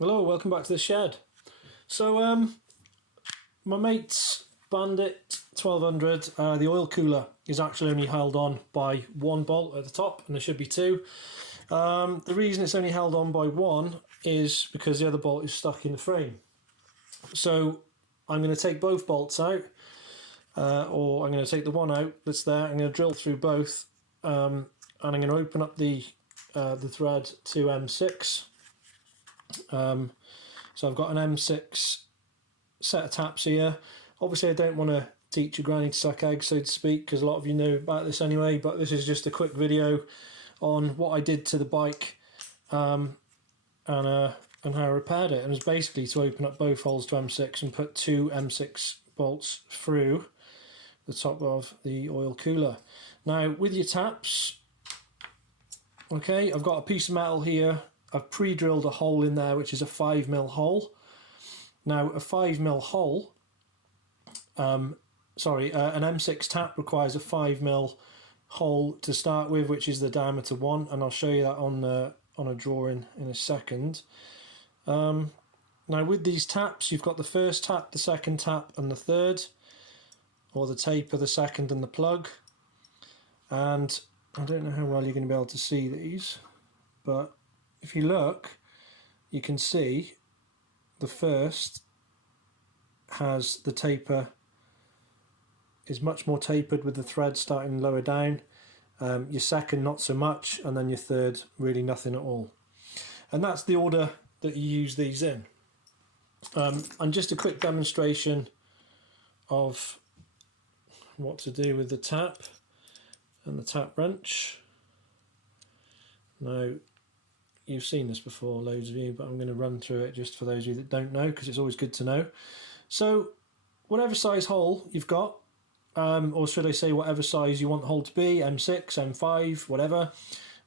Hello, welcome back to the shed. So, my mate's Bandit 1200, the oil cooler is actually only held on by one bolt at the top, and there should be two. The reason it's only held on by one is because the other bolt is stuck in the frame. So, I'm going to take both bolts out, or I'm going to take the one out that's there. I'm going to drill through both, and I'm going to open up the thread to M6. So I've got an M6 set of taps here. Obviously I don't want to teach your granny to suck eggs, so to speak, because a lot of you know about this anyway, but this is just a quick video on what I did to the bike and how I repaired it. And it was basically to open up both holes to M6 and put two M6 bolts through the top of the oil cooler. Now with your taps, okay, I've got a piece of metal here. I've pre-drilled a hole in there, which is a 5mm hole. Now, a 5mm hole, an M6 tap requires a 5mm hole to start with, which is the diameter 1, and I'll show you that on a drawing in a second. Now, with these taps, you've got the first tap, the second tap, and the third, or the taper, the second, and the plug. And I don't know how well you're going to be able to see these, but if you look, you can see the first has the taper, is much more tapered with the thread starting lower down. Your second not so much, and then your third really nothing at all. And that's the order that you use these in. And just a quick demonstration of what to do with the tap and the tap wrench. Now, you've seen this before, loads of you, but I'm going to run through it just for those of you that don't know, because it's always good to know. So, whatever size hole you've got, or should I say whatever size you want the hole to be, M6, M5, whatever,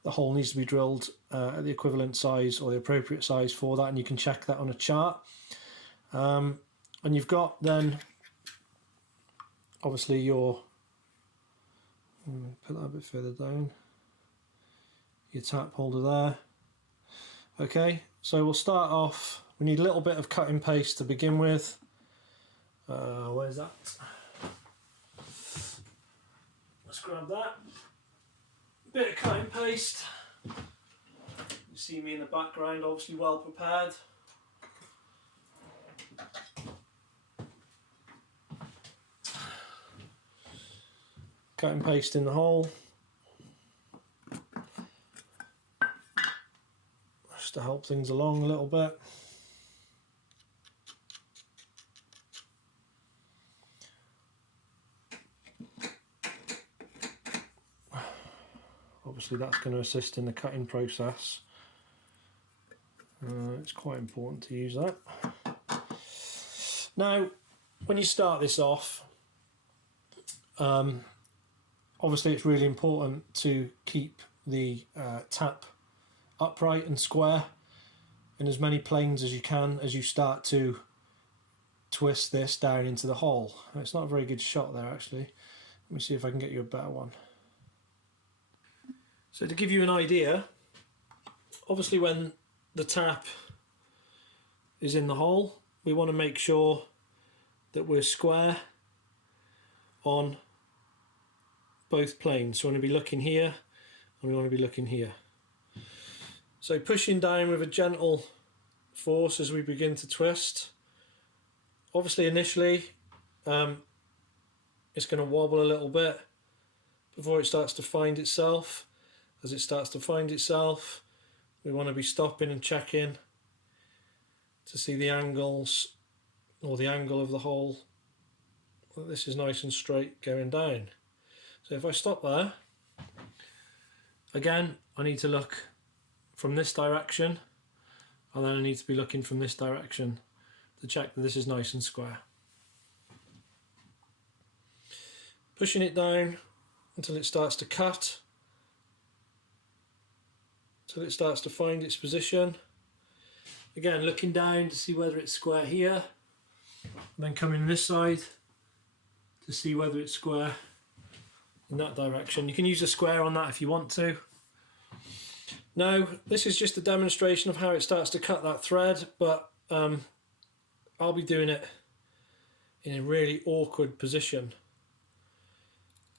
the hole needs to be drilled at the equivalent size or the appropriate size for that, and you can check that on a chart. And you've got then, obviously, your, put that a bit further down, your tap holder there. Okay, so we'll start off, we need a little bit of cutting paste to begin with. Where's that? Let's grab that. Bit of cutting paste. You see me in the background, obviously well prepared. Cutting paste in the hole. Just to help things along a little bit. Obviously that's going to assist in the cutting process. It's quite important to use that. Now, when you start this off, obviously it's really important to keep the tap upright and square in as many planes as you can as you start to twist this down into the hole. It's not a very good shot there actually. Let me see if I can get you a better one. So to give you an idea, obviously when the tap is in the hole, we want to make sure that we're square on both planes. So we want to be looking here and we want to be looking here. So pushing down with a gentle force as we begin to twist. Obviously initially it's going to wobble a little bit before it starts to find itself. As it starts to find itself, we want to be stopping and checking to see the angles, or the angle of the hole, that this is nice and straight going down. So if I stop there, again I need to look from this direction, and then I need to be looking from this direction to check that this is nice and square. Pushing it down until it starts to cut, until it starts to find its position. Again, looking down to see whether it's square here, and then coming this side to see whether it's square in that direction. You can use a square on that if you want to. Now this is just a demonstration of how it starts to cut that thread, but I'll be doing it in a really awkward position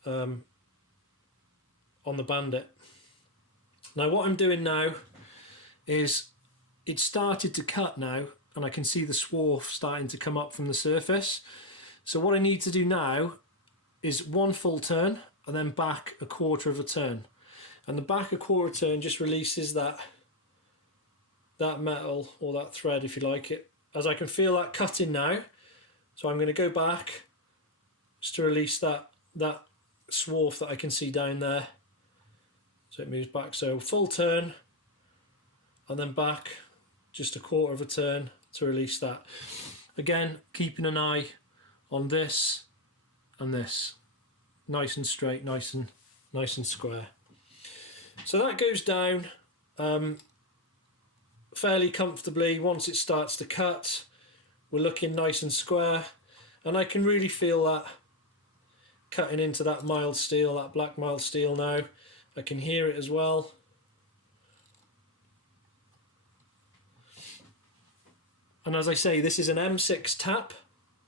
on the Bandit. Now what I'm doing now is it started to cut now, and I can see the swarf starting to come up from the surface. So what I need to do now is one full turn and then back a quarter of a turn. And the back a quarter turn just releases that metal, or that thread if you like it, as I can feel that cutting now. So I'm going to go back just to release that swarf that I can see down there. So it moves back, so full turn and then back just a quarter of a turn to release that. Again, keeping an eye on this and this, nice and straight, nice and square. So that goes down fairly comfortably. Once it starts to cut, we're looking nice and square, and I can really feel that cutting into that mild steel, that black mild steel now. I can hear it as well. And as I say, this is an M6 tap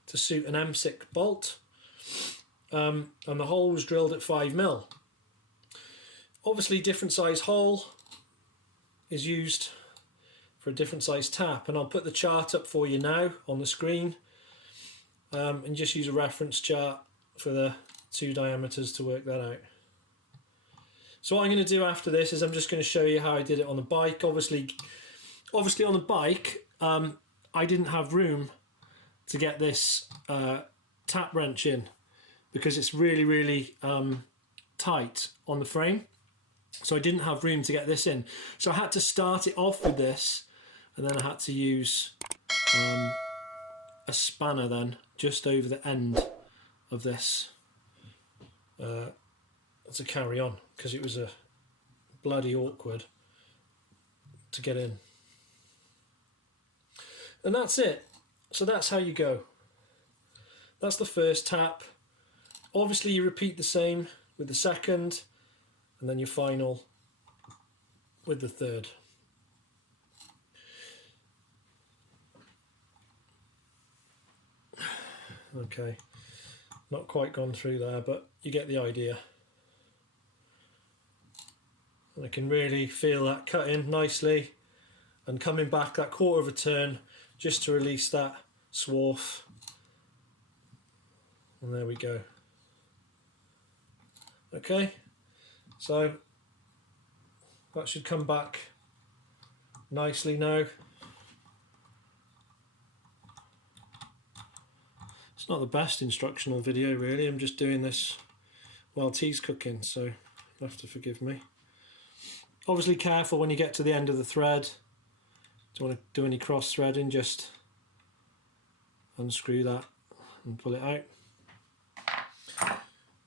to suit an M6 bolt, and the hole was drilled at 5mm. Obviously different size hole is used for a different size tap, and I'll put the chart up for you now on the screen, and just use a reference chart for the two diameters to work that out. So what I'm going to do after this is I'm just going to show you how I did it on the bike. Obviously on the bike, I didn't have room to get this tap wrench in because it's really tight on the frame. So I didn't have room to get this in. So I had to start it off with this, and then I had to use a spanner then just over the end of this to carry on, because it was a bloody awkward to get in. And that's it. So that's how you go. That's the first tap. Obviously you repeat the same with the second, and then your final with the third. Okay, not quite gone through there, but you get the idea. And I can really feel that cutting nicely and coming back that quarter of a turn just to release that swarf. And there we go. Okay, so that should come back nicely now. It's not the best instructional video really, I'm just doing this while tea's cooking, so you'll have to forgive me. Obviously careful when you get to the end of the thread. Don't want to do any cross threading, just unscrew that and pull it out.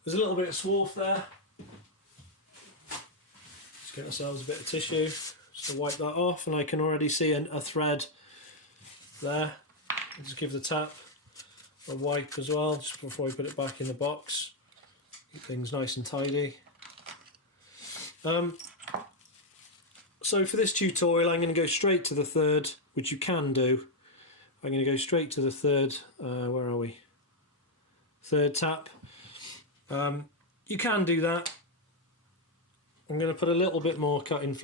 There's a little bit of swarf there. Let's get ourselves a bit of tissue just to wipe that off, and I can already see a thread there. I'll just give the tap a wipe as well, just before I put it back in the box. Keep things nice and tidy. So for this tutorial I'm going to go straight to the third, which you can do. I'm going to go straight to the third, where are we? Third tap. You can do that. I'm going to put a little bit more cutting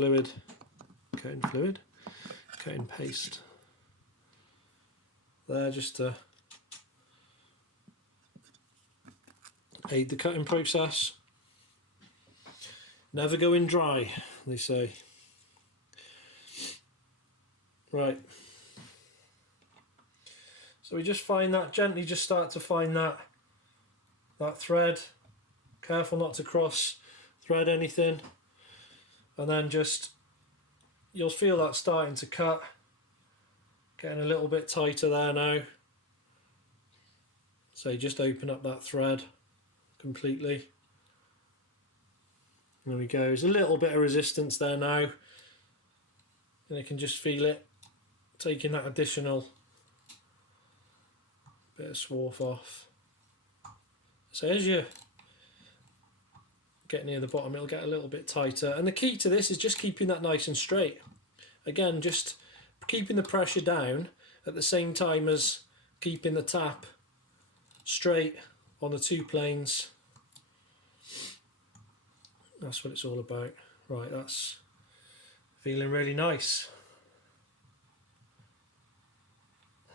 paste there, just to aid the cutting process. Never go in dry, they say. Right, so we just find that, gently just start to find that thread. Careful not to cross thread anything, and then just, you'll feel that starting to cut, getting a little bit tighter there now. So you just open up that thread completely. There we go, there's a little bit of resistance there now, and I can just feel it taking that additional bit of swarf off. So as you get near the bottom, it'll get a little bit tighter. And the key to this is just keeping that nice and straight. Again, just keeping the pressure down at the same time as keeping the tap straight on the two planes. That's what it's all about. Right, that's feeling really nice.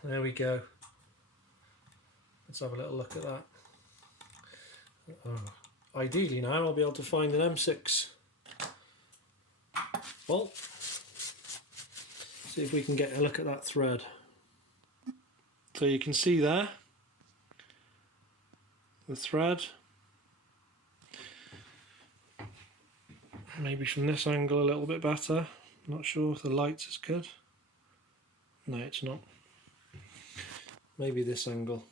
There we go. Let's have a little look at that. Ideally now I'll be able to find an M6 bolt. See if we can get a look at that thread. So you can see there the thread. Maybe from this angle a little bit better. Not sure if the light's as good. No, it's not. Maybe this angle.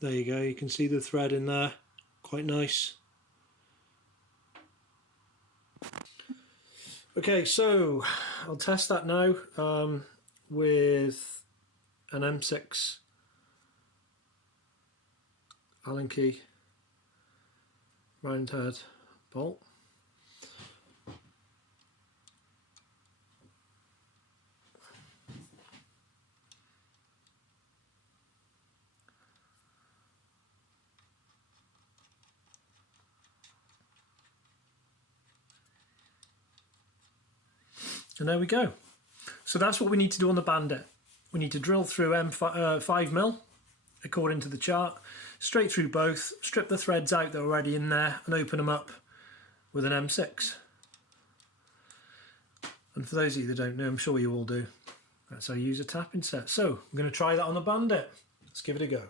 There you go, you can see the thread in there, quite nice. Okay, so I'll test that now with an M6 Allen key round head bolt. And there we go. So that's what we need to do on the Bandit. We need to drill through 5mm according to the chart, straight through both, strip the threads out that are already in there and open them up with an M6. And for those of you that don't know, I'm sure you all do, that's how you use a tapping set. So I'm going to try that on the Bandit. Let's give it a go.